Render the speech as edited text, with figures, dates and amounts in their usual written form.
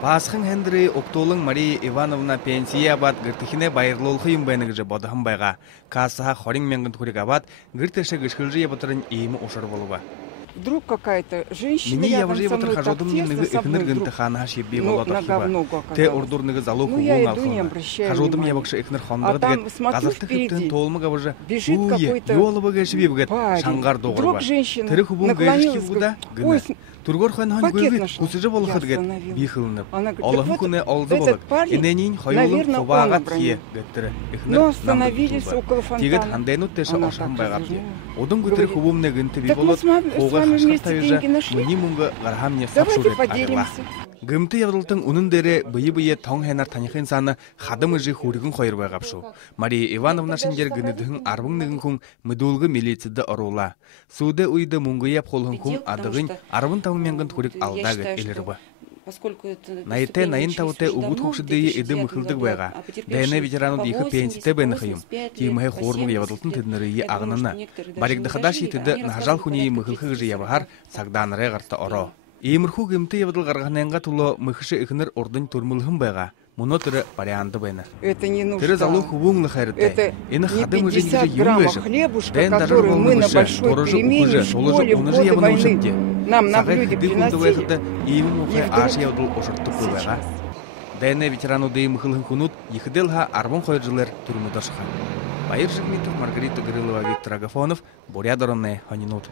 Пасхын Хендри Октолың Мария Ивановна пенсия абат гыртыхине байырлолхы юмбайныгыжы бодахын байға. Кассаха 40 меңгін турик абат гыртышы гышкылжы ебатырын иймі ошар болуба. Вдруг какая-то женщина Мені рядом со ябажы мной ебатыр так хажудым тесно нығы со икінір мной гынты вдруг. хана шебе Ну, болатар нога в хиба. ногу Те оказалось. ордур нығы залу Ну, я хугуң иду, не алхылна. обращаю Хажудым внимания. ябақшы икінір А хондығы там, дегет. смотрю, Газақты впереди хыптын толмы габыжы. бежит какой-то Йолы бөге шебе бігет. парень. Шаңғар доғыр Вдруг ба. женщина Тірі хубун наклонилась, гайшки бұда говорит, гыны. Тургор хан хан пакет гөйгет. нашла. Кусыжы болы Я хыдгет. остановила. Бихылынып. Она говорит, Олығын так вот, күні олды этот болық. парень, Иненейін хойылын наверное, он собаға обронил. тие геттірі. Но остановились около Тегет фонтана. хандайнут теші Она ошан так байғап де. развернула. Одың күтір Говорит, хубым нәгін тіби так мы болот. с вами Хоға вместе хашқар деньги тайжа нашли. мұни мұңғы ғархам не Давайте сапшурет ағыла. поделимся. Гымты явдылтың унын дәрі бұйы тоң хәнар танихын саны хадым ұжы хуригін қойыр байғап шу. Мария Ивановна шынжер гынедігін арбың нігін күн мүдулғы милициді ұрула. Суды ұйды мұңғы еп қолын күн адығын арбын тамыменгін турик алдағы елір ба. Найты найын тауты угут хокшыдыйы иды мықылдық байға. Дәйіне ветерану дейхі пенсите бәйні қайым. Тейміхай хормығы явадылтын тедінірі ағынына. Барикдықыдаш етіді нажал хүнейі мықылқы ғжы ябығар сағданыры ғарты оро. Иймірху гымты явадыл ғарғанайынға тұлы мықышы икінір ордың турмылығын байға. Мұны түрі варианты байныр. Это не нужно. Түрі залу хубуңлы қайрытай. Это Ені не хадым ұжы 50 негізі граммов юңғышып. хлебушка, который мы на большой перемене в школе в годы войны нам на блюде приносили. Ашы яудыл ошыртты көбәға. Дәйіне ветерану дейім қылын күнут, ехіделға арбын қойыржылар түрмі дашыға. Байыр Жигмитов, Маргарита Грилова, Виктор Агафонов, Буря Доронне, Ханинут.